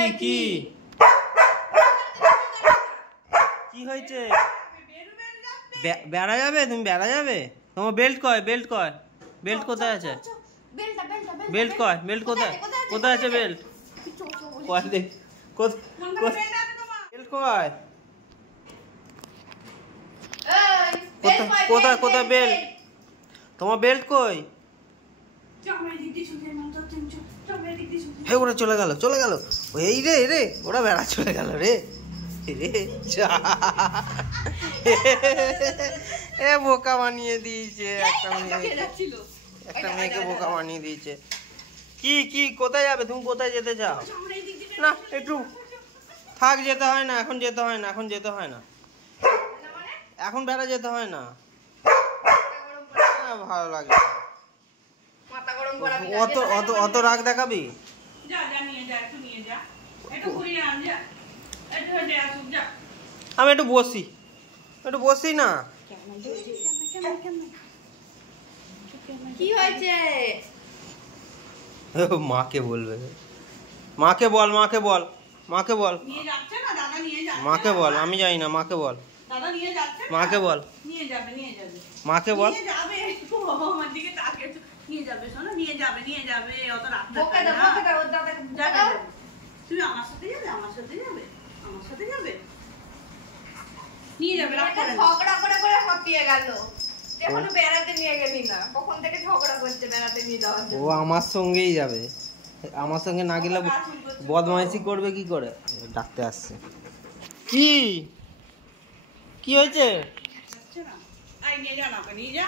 কি কি কি হয়েছে? বেড়া যাবে? তুমি বেড়া যাবে? তোমার বেল্ট কয়? বেল্ট কয়? বেল্ট কোথায় আছে? বেল্ট কয়? বেল্ট কোথায়? কোথায় আছে বেল্ট? কয় দেখ বেল্ট কয়? কোথায় কোথায় বেল্ট? তোমার বেল্ট কই? হে ওরা চলে গেল চলে গেল। এই রে রে ওরা বেড়া চলে গেল রে রে। এ বোকা বানিয়ে দিয়েছে একটা মেয়েকে বোকা বানিয়ে দিয়েছে। কি কি কোথায় যাবে তুমি? কোথায় যেতে চাও? না একটু থাক, যেতে হয় না এখন, যেতে হয় না এখন, যেতে হয় না এখন, বেড়া যেতে হয় না। ভালো লাগে অত অত অত রাগ দেখাবি? আমি একটু বসি, একটু বসি না। কি হয়েছে? মাকে বলবে, মাকে বল, মাকে বল, মাকে বল, মাকে বল। আমি জানি না, মাকে বল, মাকে বল, মাকে বল। ঝগড়া করে করে হাঁপিয়ে গেল। এখনো বেড়াতে নিয়ে গেলি না, কখন থেকে ঝগড়া করছে বেড়াতে নিয়ে যাওয়ার জন্য। ও আমার সঙ্গেই যাবে, আমার সঙ্গে না গেলে বদমাইশি করবে কি করে? ডাকতে আসছে। কি কি হয়েছে?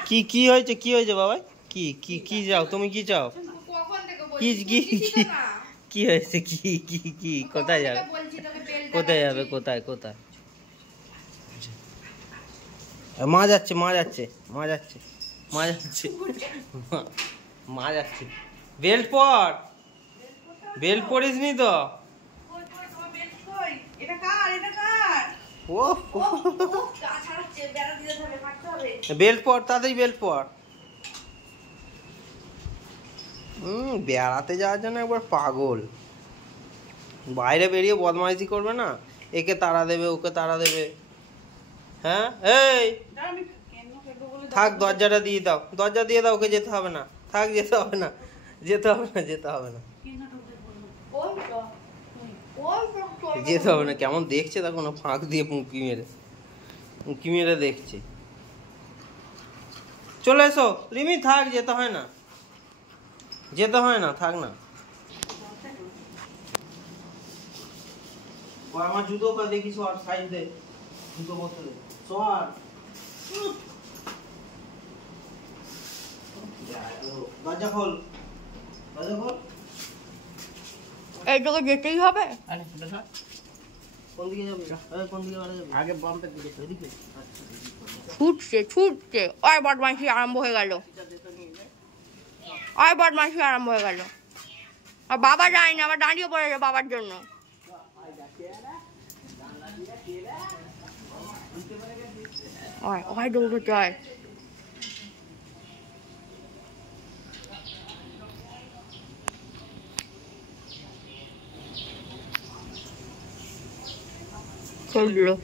কি কি হয়েছে? কি হয়েছে বাবা? কি কি কি চাও তুমি? কি চাও? কি কি কি হয়েছে? কি কি কি কোথায় যাবে? কোথায় যাবে? কোথায় কোথায়? মা যাচ্ছে, মা যাচ্ছে, মা যাচ্ছে, মা যাচ্ছে, মা যাচ্ছে। বেল্ট পর, বেল্ট পরিস নি তো? ও বেল্ট পর, তাড়াতাড়ি বেল্ট পর। বেড়াতে যাওয়ার জন্য একবার পাগল। বাইরে বেরিয়ে বদমাইশি করবে না, একে তাড়া দেবে, ওকে তাড়া দেবে। হ্যাঁ এই থাক, দরজাটা দিয়ে দাও, দরজা দিয়ে দাও, ওকে যেতে হবে না, থাক, যেতে হবে না, যেতে হবে না, যেতে হবে না, যেতে হবে না। কেমন দেখছে দেখো না, ফাঁক দিয়ে উঁকি মেরে, উঁকি মেরে দেখছে। চলে এসো রিমি, থাক, যেতে হয় না, যেতে হয় না, থাক না। আমার জুতো কা দেখি, সর সাইড দে, জুতো পরতে দে, সর। দরজা খোল, দরজা খোল। এই তোকে যেতেই হবে। কোন দিকে যাবে? কোন দিকে যাবে? আগে বাম্পের দিকে, ওইদিকে। ছুটছে ছুটছে, ওই বদমাইশি আরম্ভ হয়ে গেল, ওই বদমাইশি আরম্ভ হয়ে গেল। আর বাবা যায় না, আবার দাঁড়িয়ে পড়েছে বাবার জন্য। ওই দৌড়ে যায়। চললো।